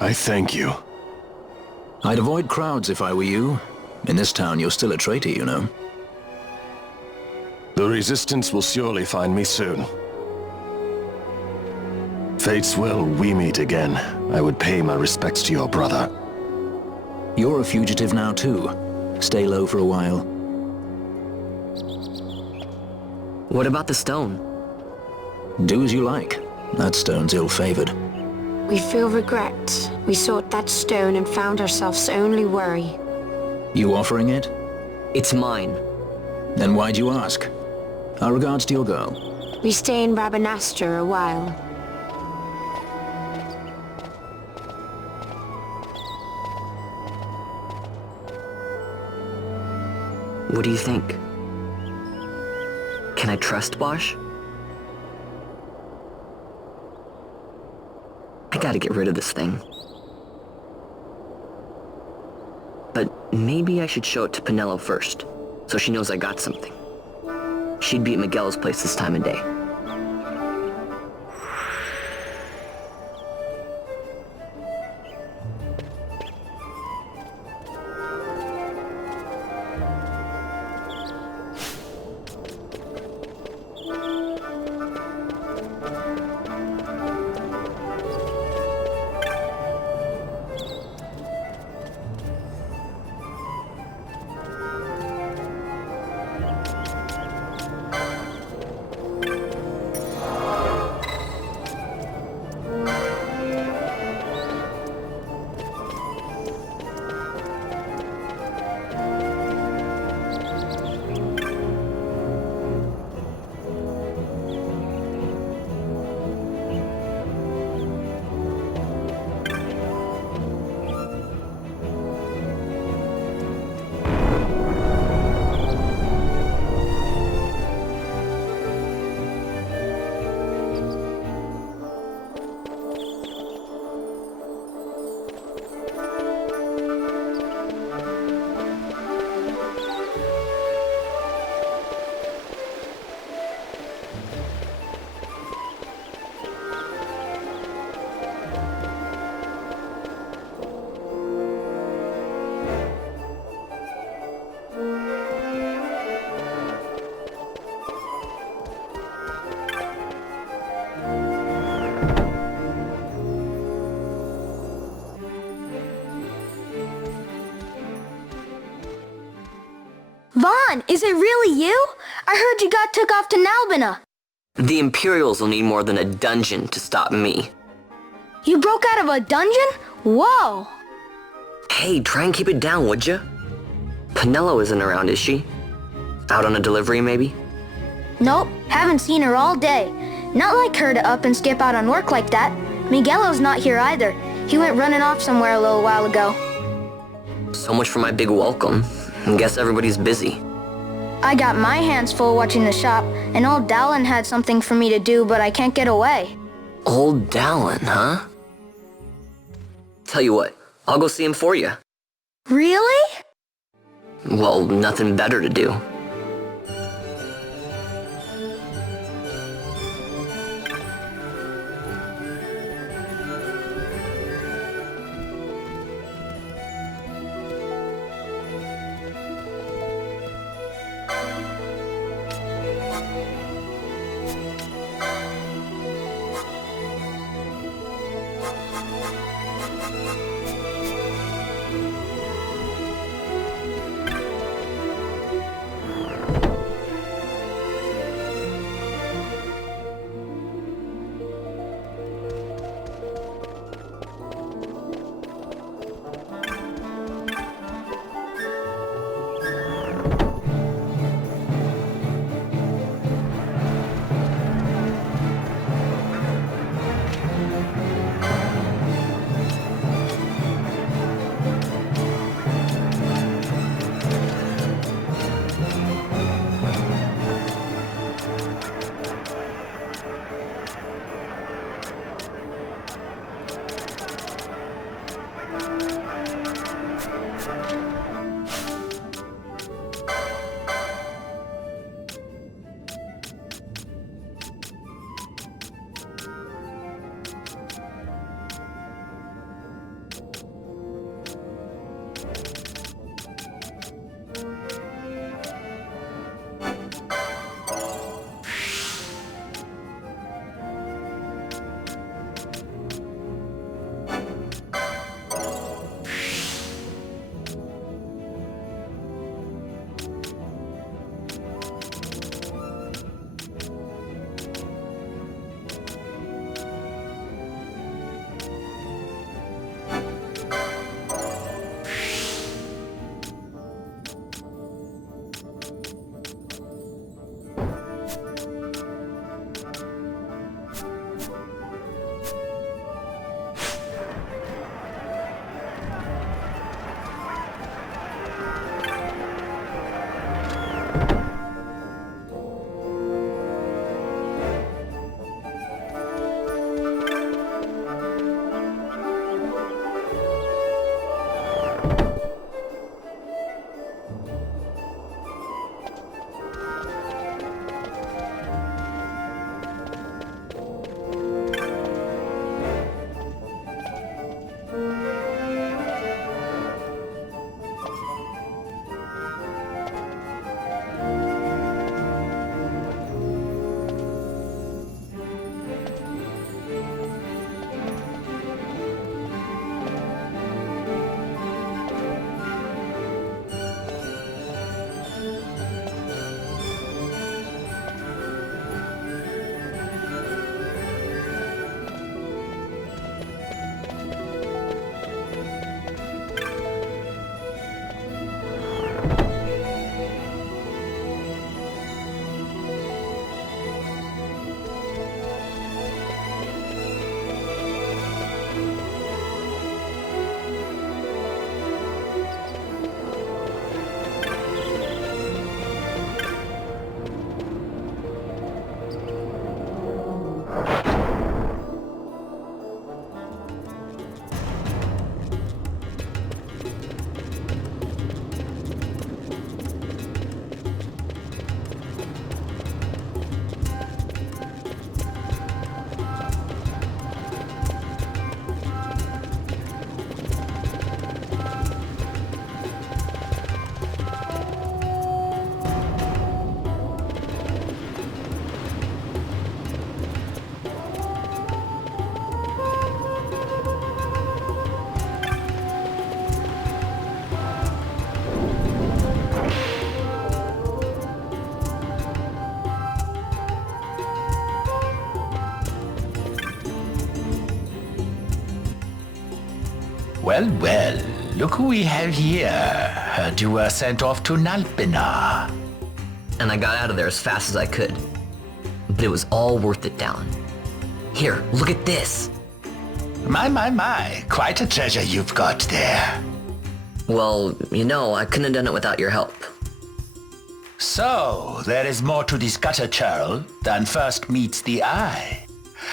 I thank you. I'd avoid crowds if I were you. In this town, you're still a traitor, you know. The Resistance will surely find me soon. Fate's will, we meet again. I would pay my respects to your brother. You're a fugitive now, too. Stay low for a while. What about the stone? Do as you like. That stone's ill-favored. We feel regret. We sought that stone and found ourselves only worry. You offering it? It's mine. Then why'd you ask? Our regards to your girl. We stay in Rabanastre a while. What do you think? Can I trust Bosch? I gotta get rid of this thing. But maybe I should show it to Penelo first, so she knows I got something. She'd be at Miguel's place this time of day. Vaughn, is it really you? I heard you got took off to Nalbina. The Imperials will need more than a dungeon to stop me. You broke out of a dungeon? Whoa! Hey, try and keep it down, would ya? Penelo isn't around, is she? Out on a delivery, maybe? Nope, haven't seen her all day. Not like her to up and skip out on work like that. Miguelo's not here either. He went running off somewhere a little while ago. So much for my big welcome. Guess everybody's busy. I got my hands full watching the shop, and old Dallin had something for me to do, but I can't get away. Old Dallin, huh? Tell you what, I'll go see him for you. Really? Well, nothing better to do. Well, well, look who we have here. Heard you were sent off to Nalpina. And I got out of there as fast as I could. But it was all worth it, Dallin. Here, look at this. My. Quite a treasure you've got there. Well, you know, I couldn't have done it without your help. So, there is more to this gutter churl than first meets the eye.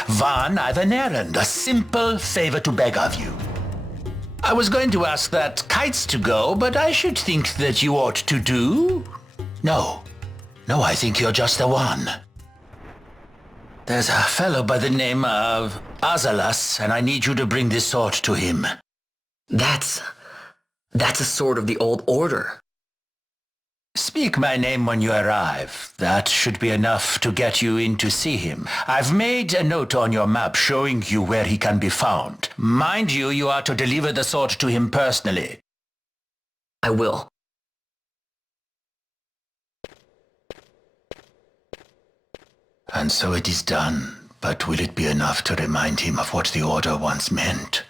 Van, I've an errand, a simple favor to beg of you. I was going to ask that kites to go, but I should think that you ought to do. No, I think you're just the one. There's a fellow by the name of Azalas, and I need you to bring this sword to him. That's a sword of the old order. Speak my name when you arrive. That should be enough to get you in to see him. I've made a note on your map showing you where he can be found. Mind you, you are to deliver the sword to him personally. I will. And so it is done, but will it be enough to remind him of what the Order once meant?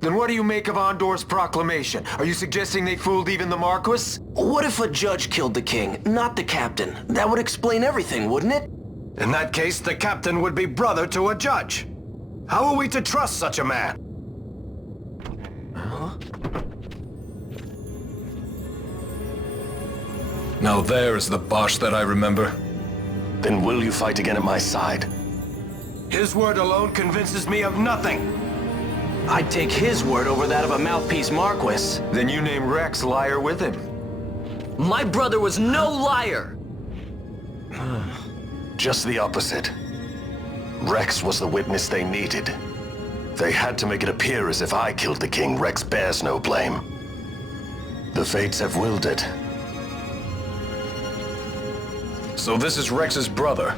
Then what do you make of Andor's proclamation? Are you suggesting they fooled even the Marquis? What if a judge killed the king, not the captain? That would explain everything, wouldn't it? In that case, the captain would be brother to a judge. How are we to trust such a man? Huh? Now there's the Bosch that I remember. Then will you fight again at my side? His word alone convinces me of nothing. I'd take his word over that of a mouthpiece Marquis. Then you name Rex liar with him. My brother was no liar! Just the opposite. Rex was the witness they needed. They had to make it appear as if I killed the king. Rex bears no blame. The fates have willed it. So this is Rex's brother.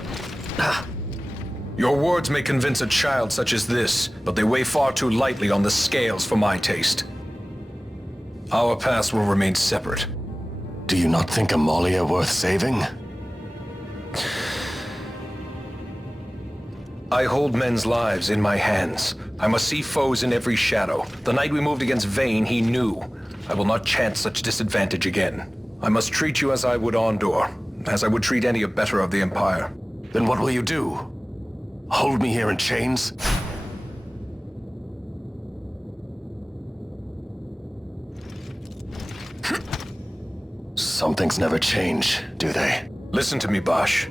Your words may convince a child such as this, but they weigh far too lightly on the scales for my taste. Our paths will remain separate. Do you not think Amalia worth saving? I hold men's lives in my hands. I must see foes in every shadow. The night we moved against Vane, he knew. I will not chance such disadvantage again. I must treat you as I would Andor, as I would treat any abettor of the Empire. Then what will you do? Hold me here in chains? Some things never change, do they? Listen to me, Bosch.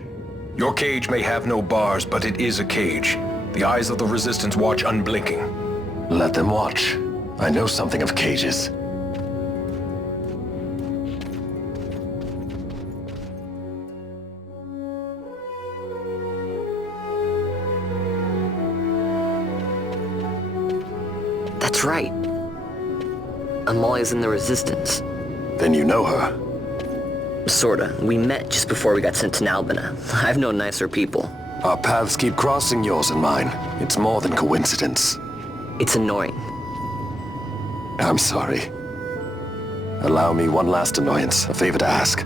Your cage may have no bars, but it is a cage. The eyes of the Resistance watch unblinking. Let them watch. I know something of cages. That's right. Amalia's in the Resistance. Then you know her. Sorta. We met just before we got sent to Nalbina. I've known nicer people. Our paths keep crossing, yours and mine. It's more than coincidence. It's annoying. I'm sorry. Allow me one last annoyance, a favor to ask.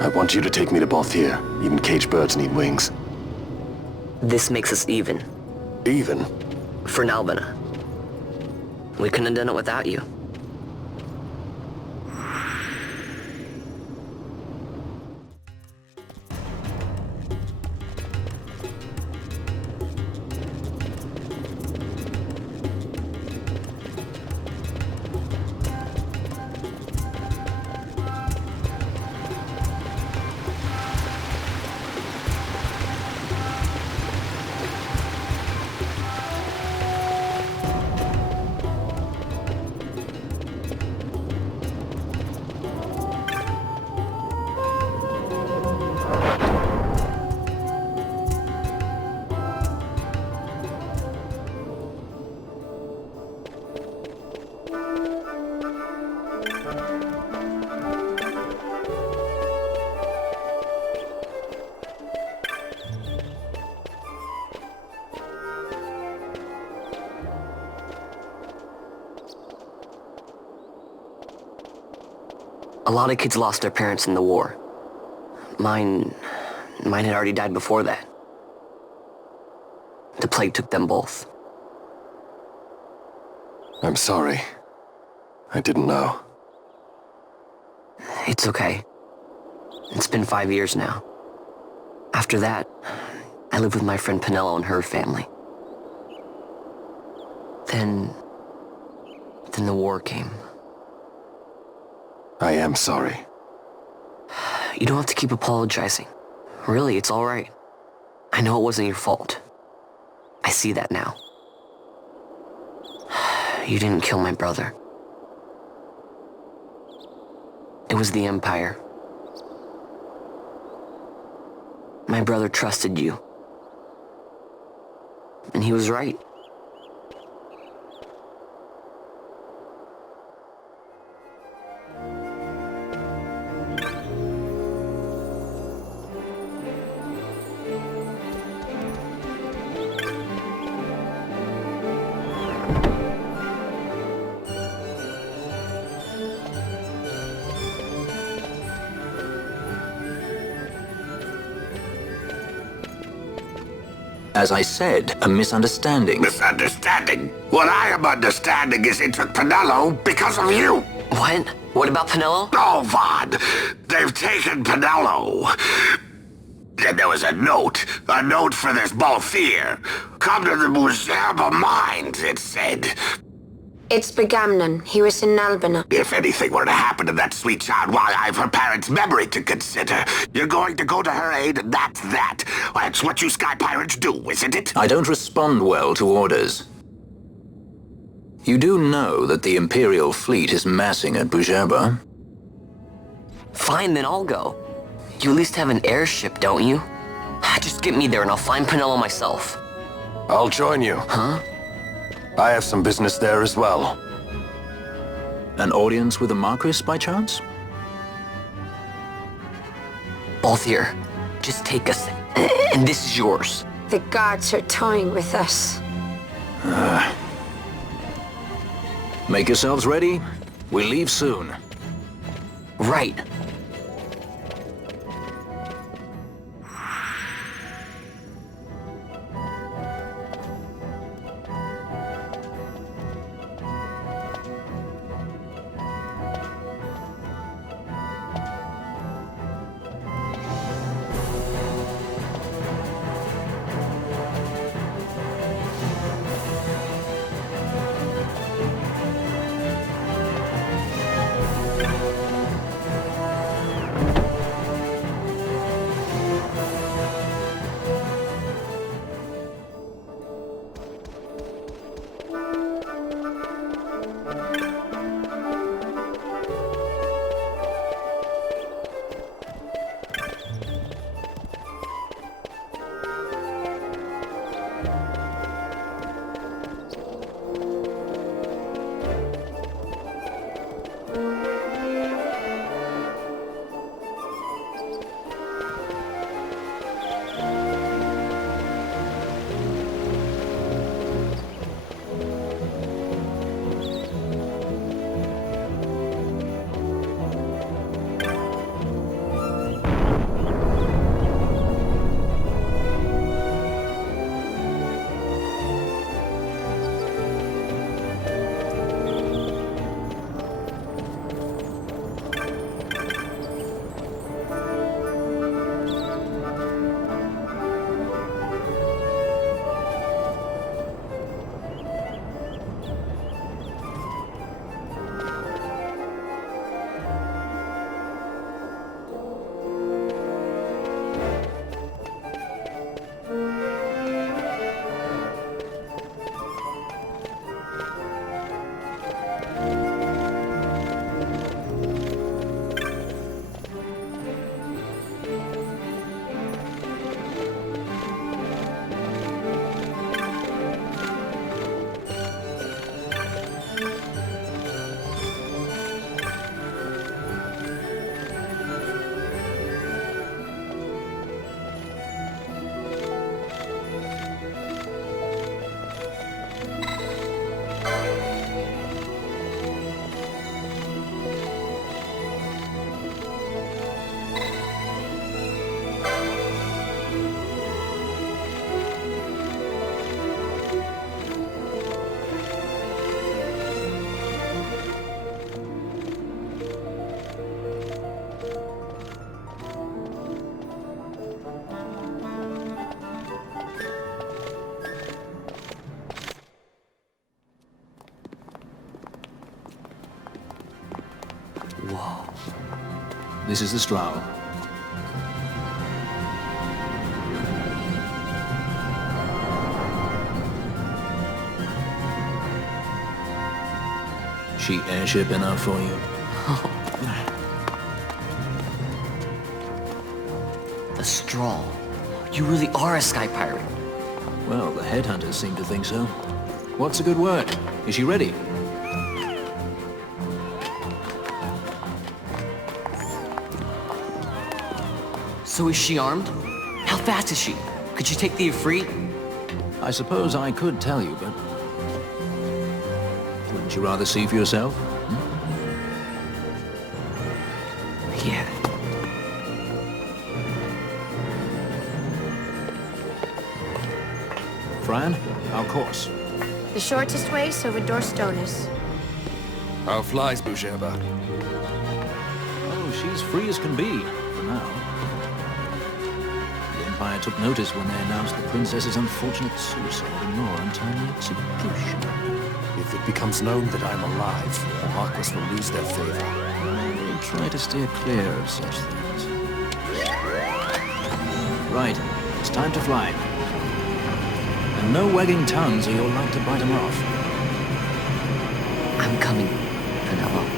I want you to take me to Balthier. Even caged birds need wings. This makes us even. Even? For Nalbina. We couldn't have done it without you. A lot of kids lost their parents in the war. Mine had already died before that. The plague took them both. I'm sorry. I didn't know. It's okay. It's been 5 years now. After that, I lived with my friend Pinello and her family. Then the war came. I am sorry. You don't have to keep apologizing. Really, it's all right. I know it wasn't your fault. I see that now. You didn't kill my brother. It was the Empire. My brother trusted you. And he was right. As I said, a misunderstanding. Misunderstanding? What I am understanding is it took Pinello because of you. What? What about Pinello? Oh, Vaughn. They've taken Pinello. And there was a note for this Balthier. Come to the Museum of Mines, it said. It's Begamnon. He was in Nalbina. If anything were to happen to that sweet child, why, I've her parents' memory to consider. You're going to go to her aid, and that's that. That's what you sky pirates do, isn't it? I don't respond well to orders. You do know that the Imperial fleet is massing at Bujaba? Fine, then I'll go. You at least have an airship, don't you? Just get me there and I'll find Pinello myself. I'll join you. Huh? I have some business there as well. An audience with the Marquis, by chance? Balthier, just take us, and this is yours. The guards are toying with us. Make yourselves ready. We leave soon. Right. This is the Stroud. She airship enough for you? The Straw. You really are a sky pirate. Well, the headhunters seem to think so. What's a good word? Is she ready? So is she armed? How fast is she? Could she take the Ffxii? I suppose I could tell you, but... wouldn't you rather see for yourself? Yeah. Fran, our course. The shortest way is over Dorstones. How flies Bujeba? Oh, she's free as can be, for now. The Empire took notice when they announced the princess's unfortunate suicide and more untimely execution. If it becomes known that I'm alive, the Marquis will lose their favor. We'll try to steer clear of such things. Right, it's time to fly. And no wagging tongues or you'll like to bite them off. I'm coming, Vanilla.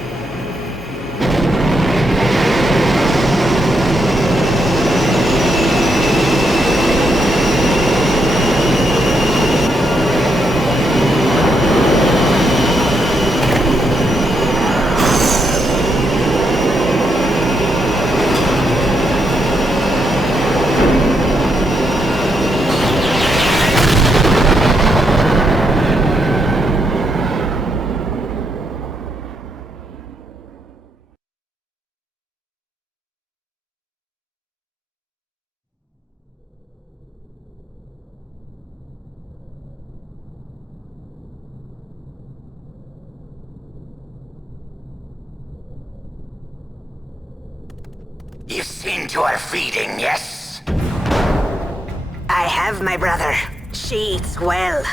You've seen to her feeding, yes? I have, my brother. She eats well.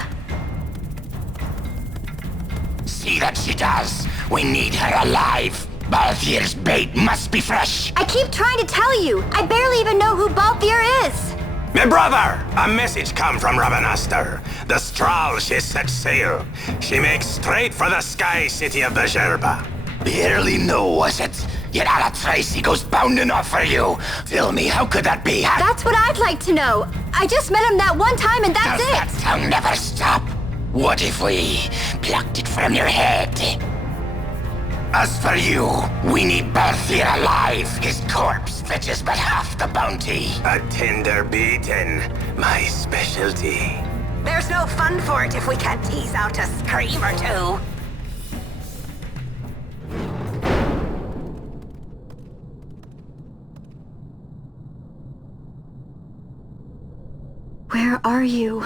See that she does. We need her alive. Balthier's bait must be fresh. I keep trying to tell you. I barely even know who Balthier is. My brother, a message come from Rabanastre. The Strahl, she set sail. She makes straight for the sky city of Bujeba. Barely know, was it? Yet Alatracy goes bounding off for you. Tell me, how could that be? That's what I'd like to know. I just met him that one time and that's Does it. that tongue never stop? What if we plucked it from your head? As for you, we need Balthier alive. His corpse fetches but half the bounty. A tender beating, my specialty. There's no fun for it if we can't tease out a scream or two. Where are you?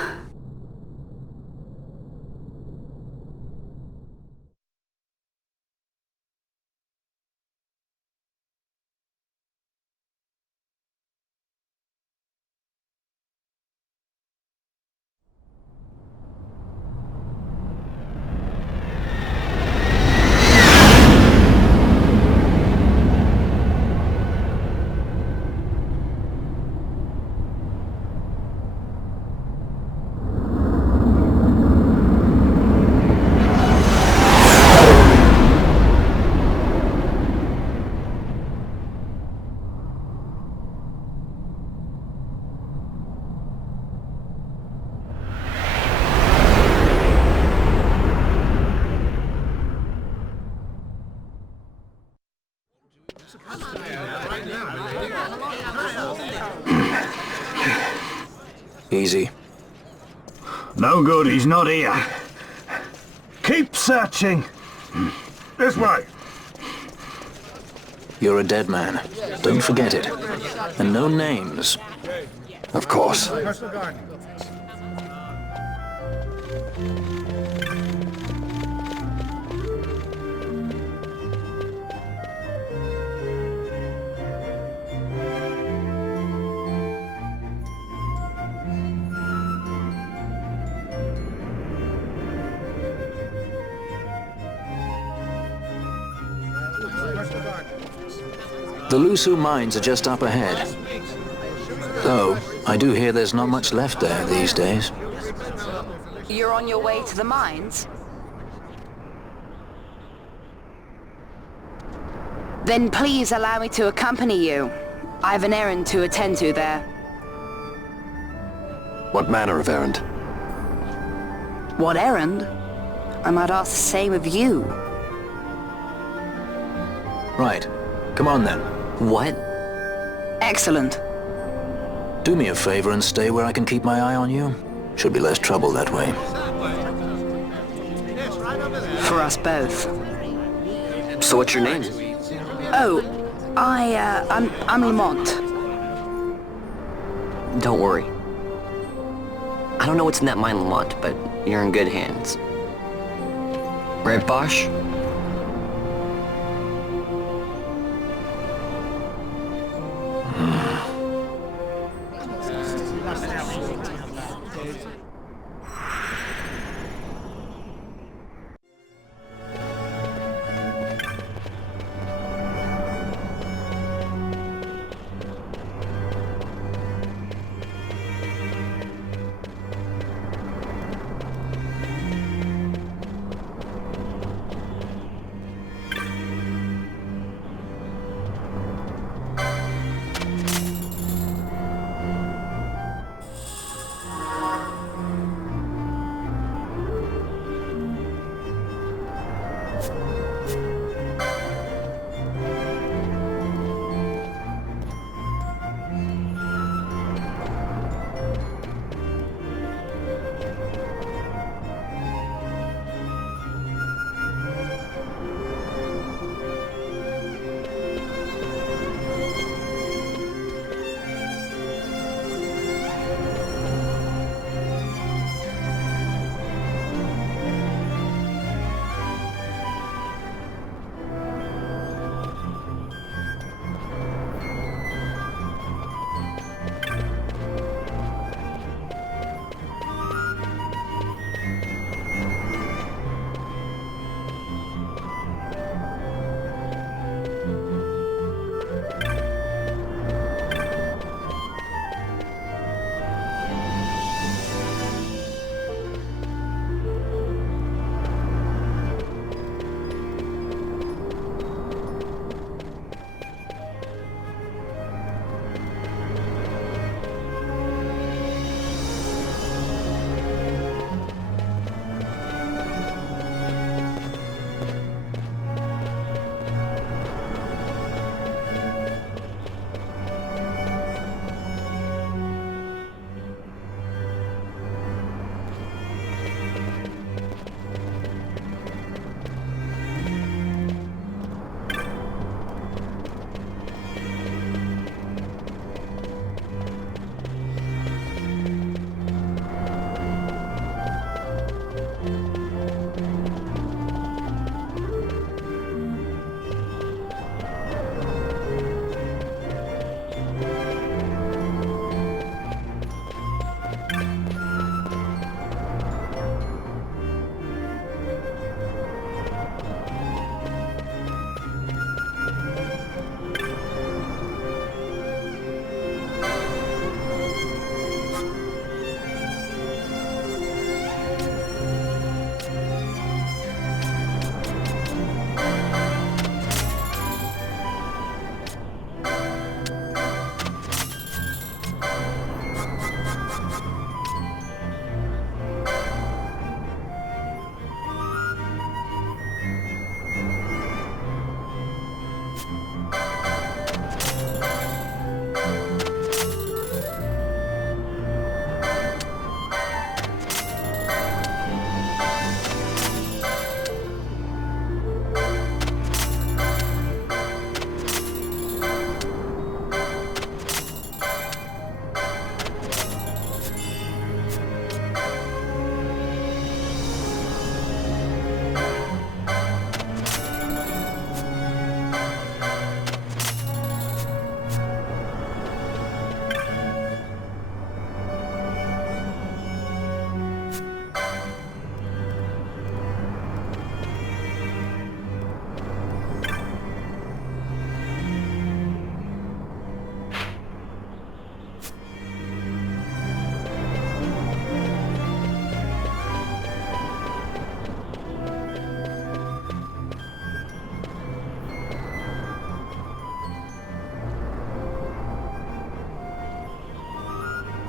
Easy. No good, he's not here. Keep searching. This way. You're a dead man. Don't forget it. And no names. Of course. The Lusu mines are just up ahead. Though, I do hear there's not much left there these days. You're on your way to the mines? Then please allow me to accompany you. I have an errand to attend to there. What manner of errand? What errand? I might ask the same of you. Right. Come on then. What? Excellent. Do me a favor and stay where I can keep my eye on you. Should be less trouble that way. For us both. So what's your name? Oh, I'm Lamont. Don't worry. I don't know what's in that mine, Lamont, but you're in good hands. Right, Bosch?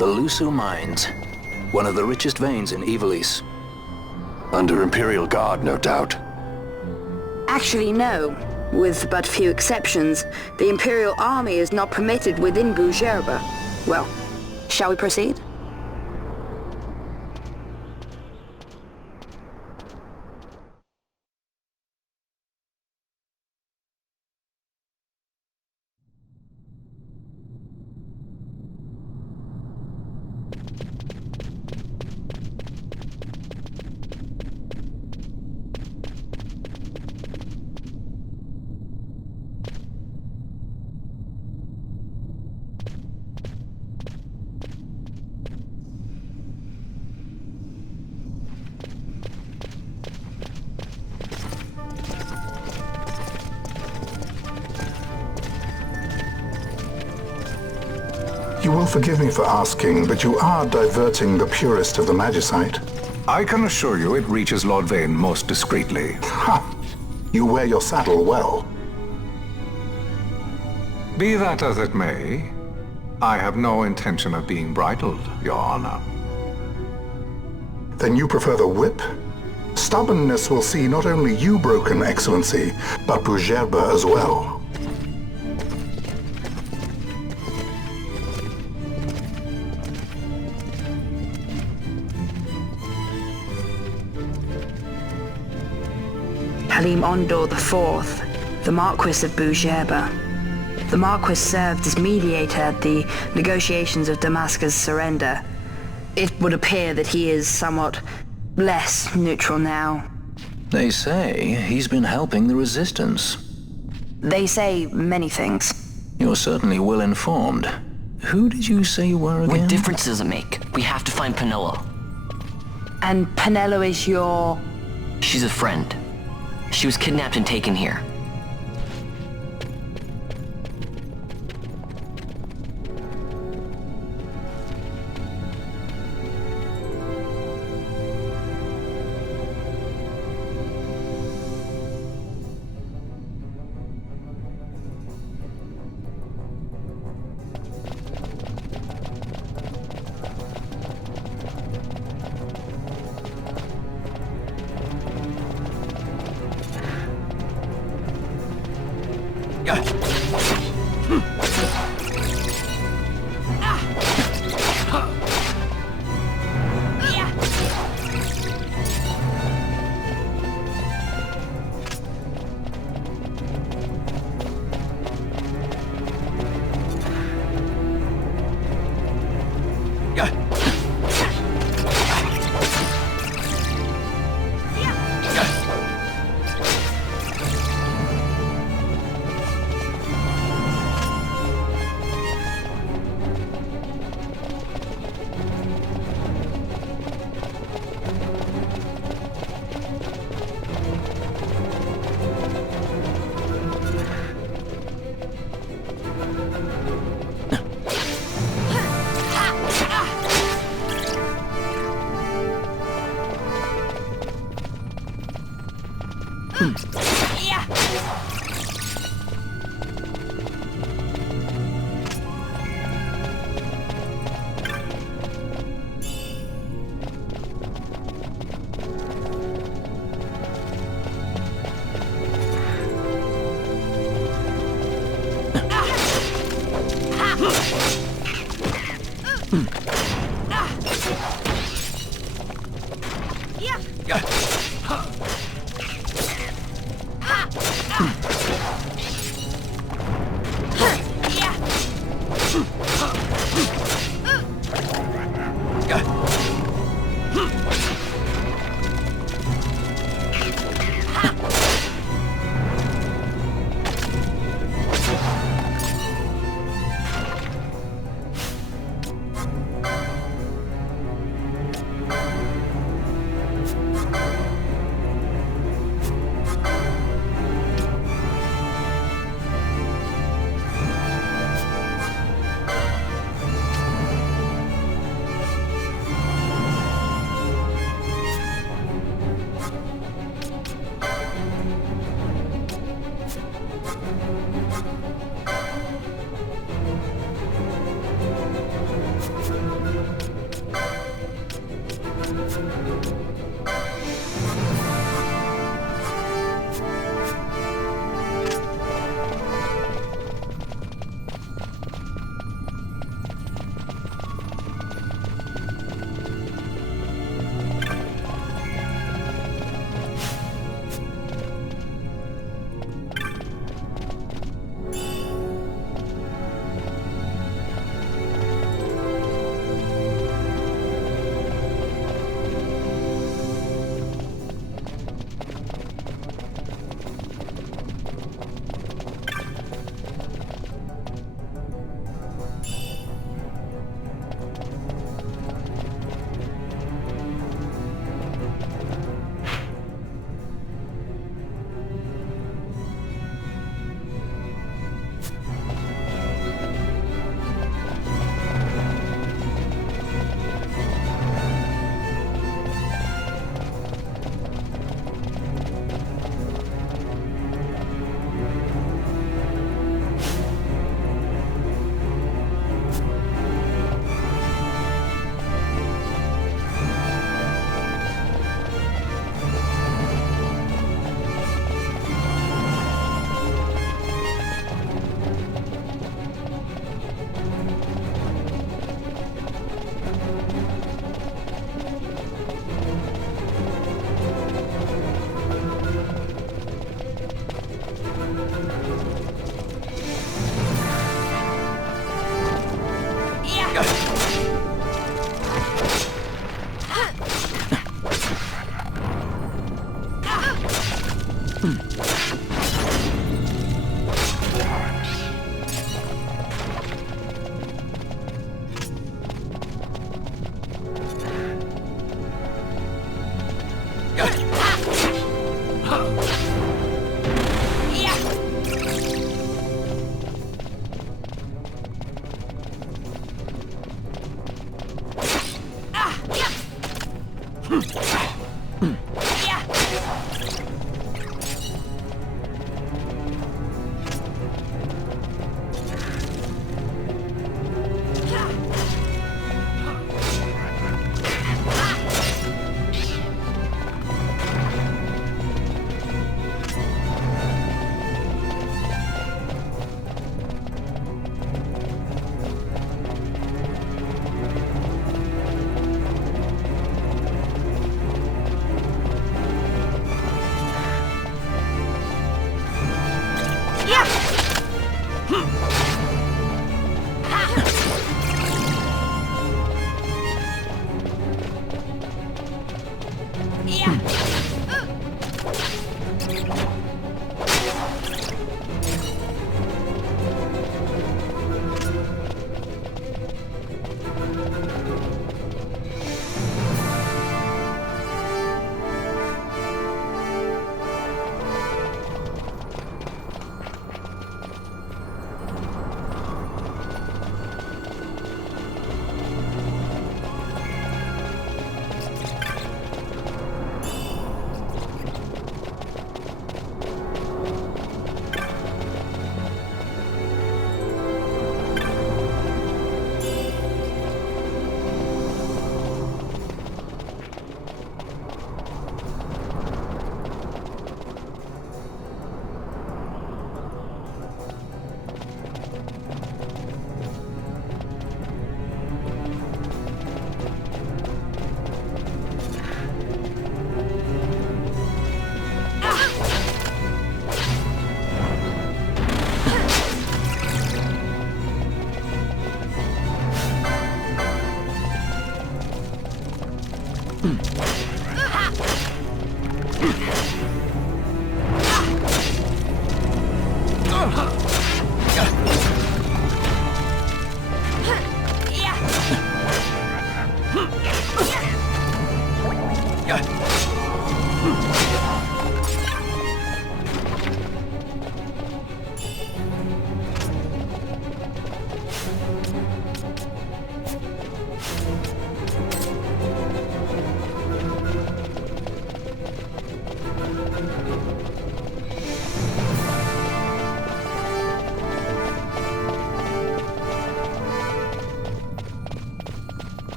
The Lusu Mines, one of the richest veins in Ivalice. Under Imperial Guard, no doubt. Actually, no. With but few exceptions, the Imperial Army is not permitted within Bujerba. Well, shall we proceed? You will forgive me for asking, but you are diverting the purest of the Magicite. I can assure you it reaches Lord Vane most discreetly. Ha! You wear your saddle well. Be that as it may, I have no intention of being bridled, Your Honor. Then you prefer the whip? Stubbornness will see not only you broken, Excellency, but Bujerba as well. Halim Ondor IV, the Marquis of Bujerba. The Marquis served as mediator at the negotiations of Damascus' surrender. It would appear that he is somewhat less neutral now. They say he's been helping the resistance. They say many things. You're certainly well informed. Who did you say you were again? What difference does it make? We have to find Penelo. And Penelo is your... She's a friend. She was kidnapped and taken here.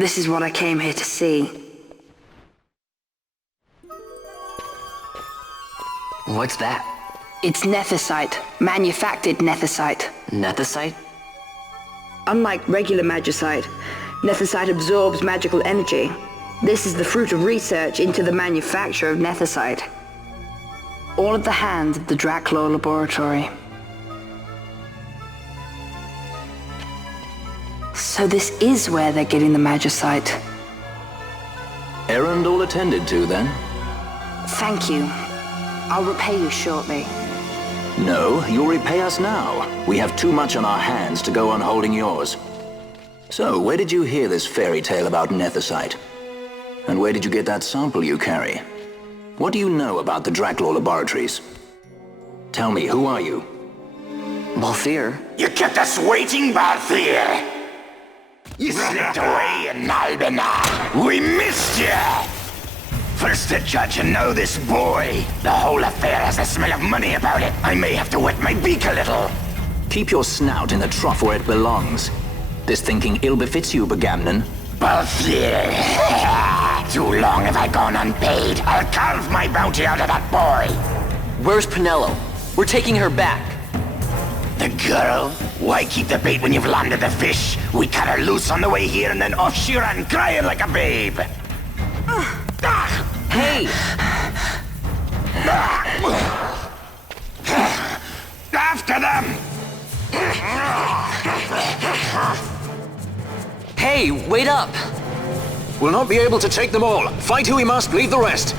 This is what I came here to see. What's that? It's nethicite. Manufactured nethicite. Nethicite? Unlike regular magicite, nethicite absorbs magical energy. This is the fruit of research into the manufacture of nethicite. All at the hands of the Draculaur laboratory. So this is where they're getting the magicite. Errand all attended to, then? Thank you. I'll repay you shortly. No, you'll repay us now. We have too much on our hands to go on holding yours. So, where did you hear this fairy tale about nethicite? And where did you get that sample you carry? What do you know about the Draculaur laboratories? Tell me, who are you? Balthier? You kept us waiting, Balthier! You slipped away in Albina! We missed you! First the judge and now this boy. The whole affair has a smell of money about it. I may have to wet my beak a little. Keep your snout in the trough where it belongs. This thinking ill befits you, Begamnon. Balthier! Too long have I gone unpaid. I'll carve my bounty out of that boy. Where's Penelo? We're taking her back. The girl? Why keep the bait when you've landed the fish? We cut her loose on the way here and then off she ran crying like a babe. Hey! After them! Hey, wait up! We'll not be able to take them all. Fight who we must, leave the rest.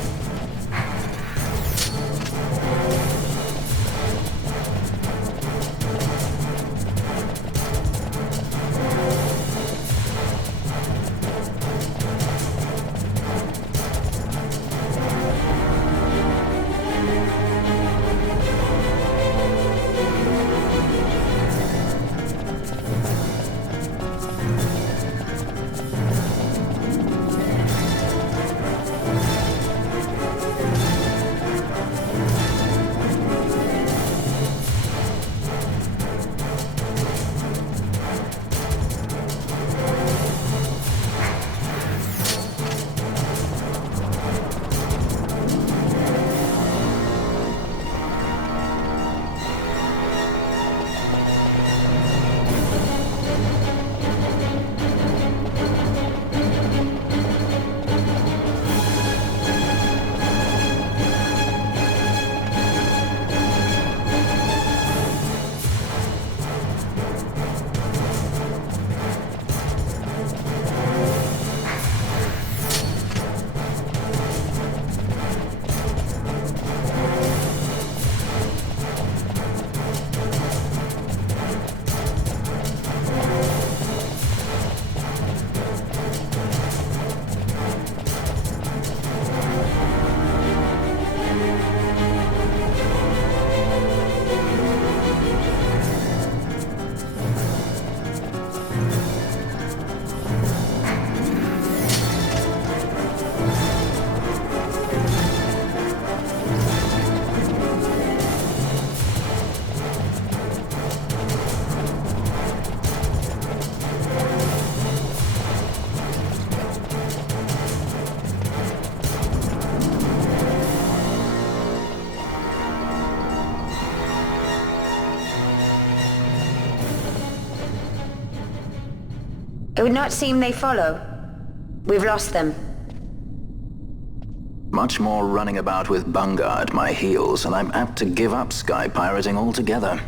It would not seem they follow. We've lost them. Much more running about with Bunga at my heels, and I'm apt to give up sky pirating altogether.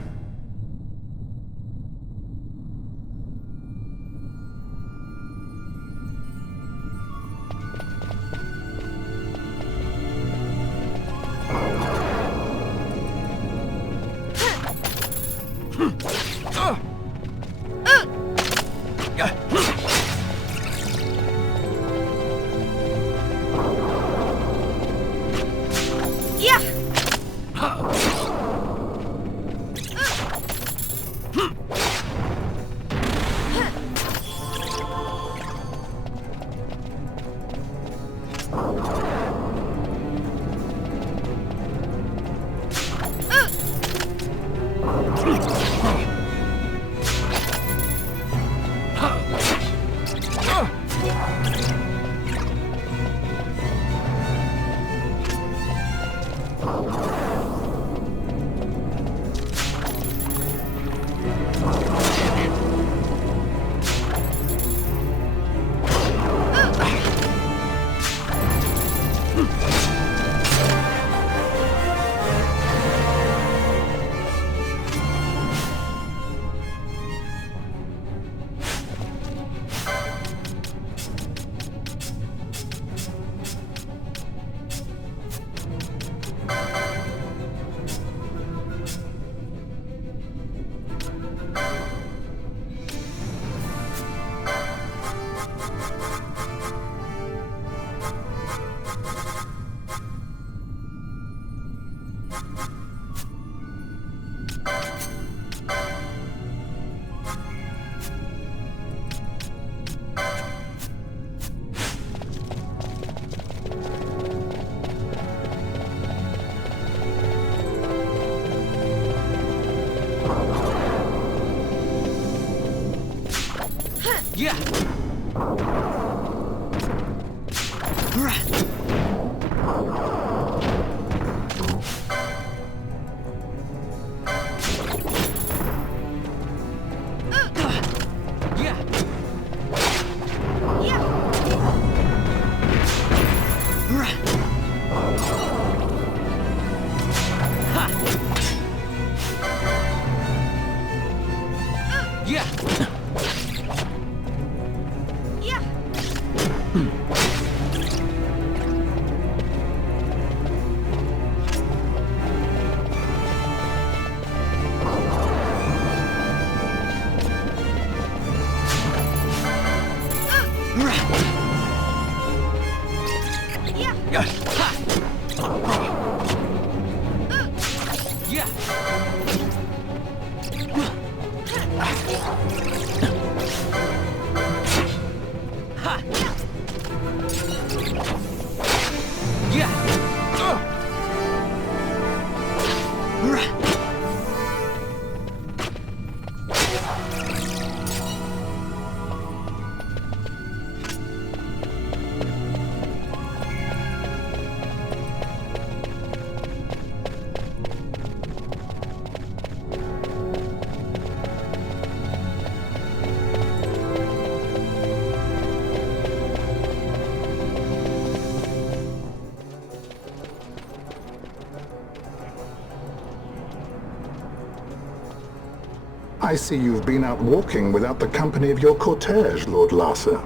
I see you've been out walking without the company of your cortege, Lord Larsa.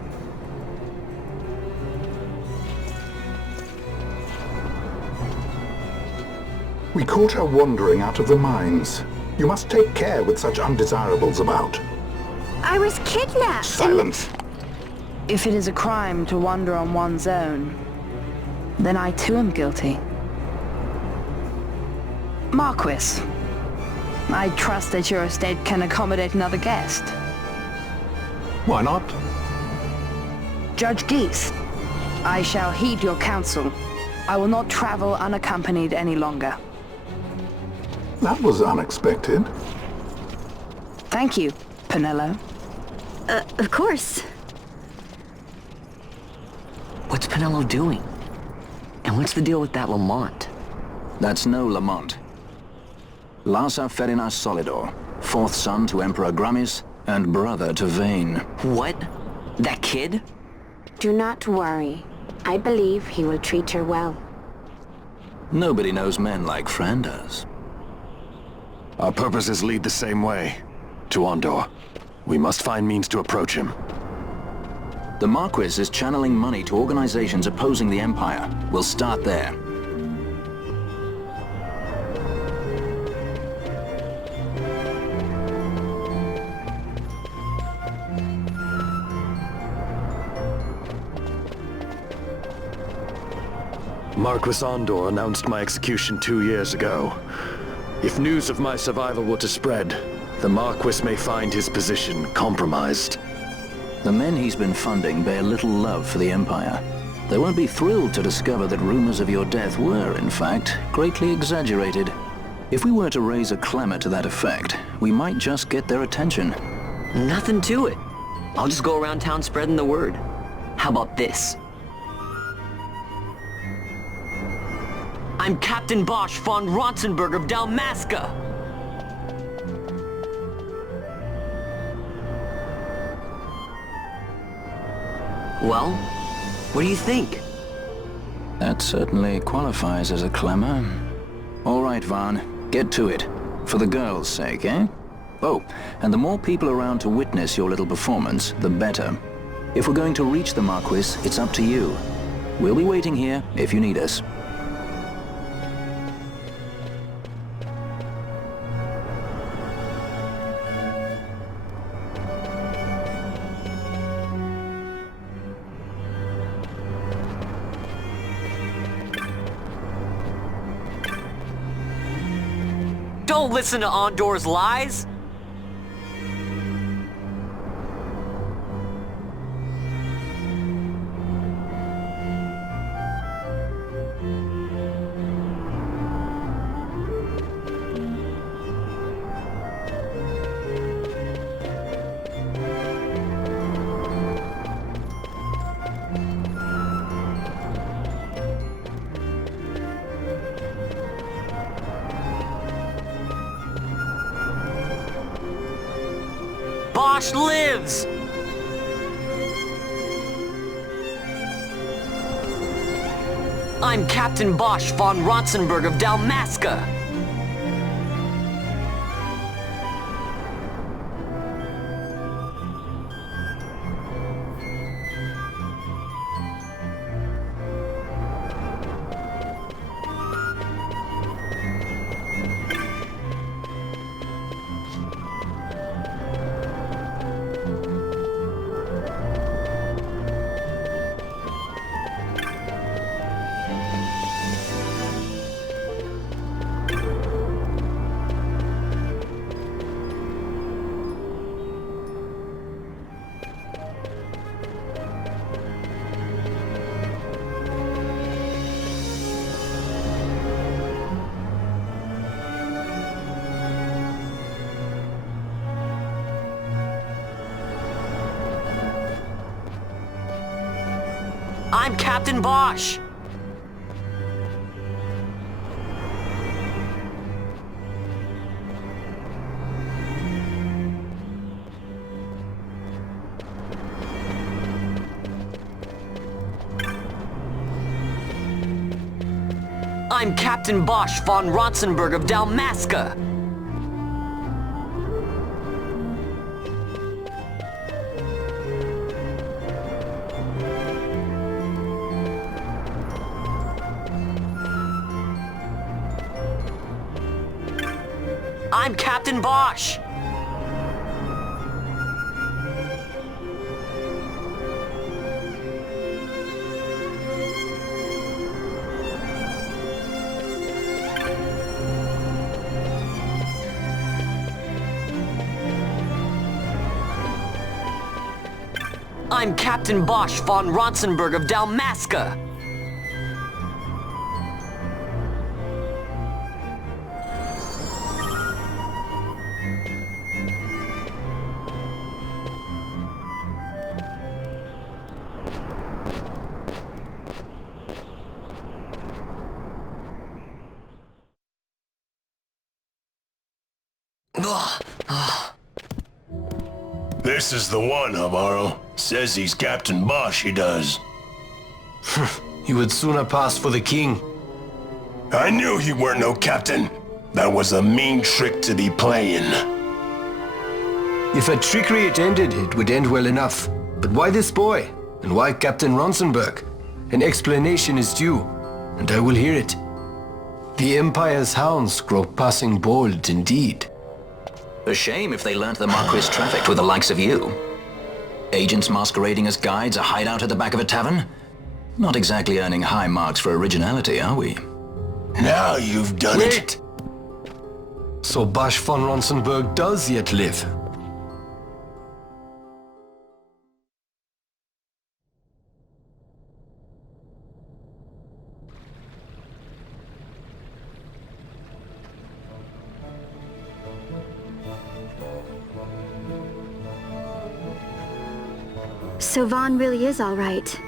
We caught her wandering out of the mines. You must take care with such undesirables about. I was kidnapped. Silence. If it is a crime to wander on one's own, then I too am guilty. Marquis, I trust that your estate can accommodate another guest. Why not? Judge Geese, I shall heed your counsel. I will not travel unaccompanied any longer. That was unexpected. Thank you, Penelo. Of course. What's Penelo doing? And what's the deal with that Lamont? That's no Lamont. Larsa Ferinas Solidor, fourth son to Emperor Gramis and brother to Vane. What? That kid? Do not worry. I believe he will treat her well. Nobody knows men like Frandas. Our purposes lead the same way. To Ondor. We must find means to approach him. The Marquis is channeling money to organizations opposing the Empire. We'll start there. Marquis Ondor announced my execution 2 years ago. If news of my survival were to spread, the Marquis may find his position compromised. The men he's been funding bear little love for the Empire. They won't be thrilled to discover that rumors of your death were, in fact, greatly exaggerated. If we were to raise a clamor to that effect, we might just get their attention. Nothing to it. I'll just go around town spreading the word. How about this? I'm Captain Bosch von Ronsenberg of Dalmasca! Well, what do you think? That certainly qualifies as a clamor. All right, Van, get to it. For the girls' sake, eh? Oh, and the more people around to witness your little performance, the better. If we're going to reach the Marquis, it's up to you. We'll be waiting here if you need us. Don't listen to Ondor's lies! Bosch lives! I'm Captain Bosch von Ronsenberg of Dalmasca. I'm Captain Bosch! I'm Captain Bosch von Ronsenberg of Dalmasca! I'm Captain Bosch! I'm Captain Bosch von Ronsenberg of Dalmasca! This is the one, Amaro. Says he's Captain Bosch, he does. He would sooner pass for the king. I knew he weren't no captain. That was a mean trick to be playing. If a trickery it ended, it would end well enough. But why this boy? And why Captain Ronsenberg? An explanation is due, and I will hear it. The Empire's hounds grow passing bold indeed. A shame if they learnt the Marquis trafficked with the likes of you. Agents masquerading as guides, a hideout at the back of a tavern? Not exactly earning high marks for originality, are we? Now you've done it. So Bosch von Ronsenberg does yet live. So Vaughn really is all right.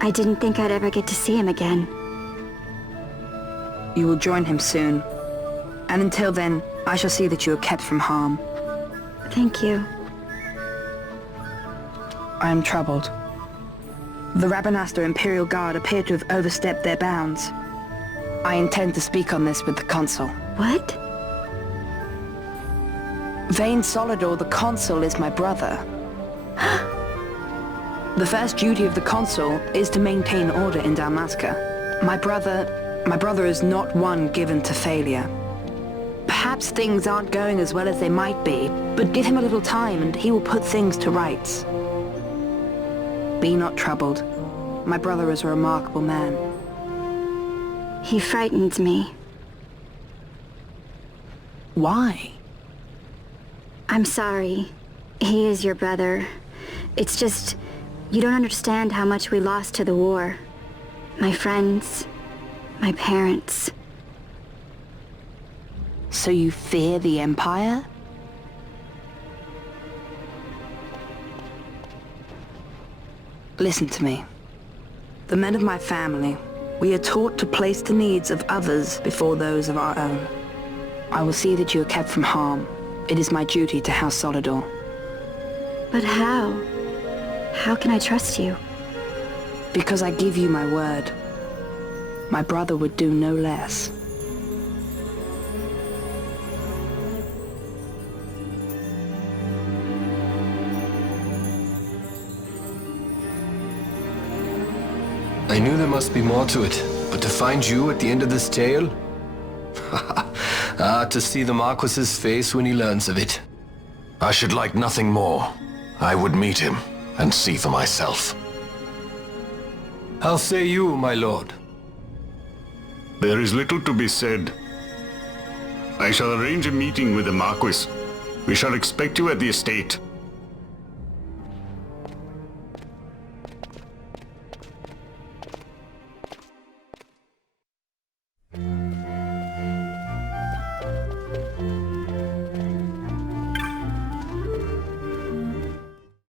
I didn't think I'd ever get to see him again. You will join him soon. And until then, I shall see that you are kept from harm. Thank you. I am troubled. The Rabanastre Imperial Guard appear to have overstepped their bounds. I intend to speak on this with the Consul. What? Vane Solidor, the Consul, is my brother. The first duty of the Consul is to maintain order in Dalmasca. My brother is not one given to failure. Perhaps things aren't going as well as they might be, but give him a little time and he will put things to rights. Be not troubled. My brother is a remarkable man. He frightens me. Why? I'm sorry. He is your brother. It's just, you don't understand how much we lost to the war. My friends, my parents. So you fear the Empire? Listen to me. The men of my family, we are taught to place the needs of others before those of our own. I will see that you are kept from harm, It is my duty to House Solidor. But how? How can I trust you? Because I give you my word. My brother would do no less. I knew there must be more to it, but to find you at the end of this tale? To see the Marquis's face when he learns of it. I should like nothing more. I would meet him and see for myself. How say you, my lord? There is little to be said. I shall arrange a meeting with the Marquis. We shall expect you at the estate.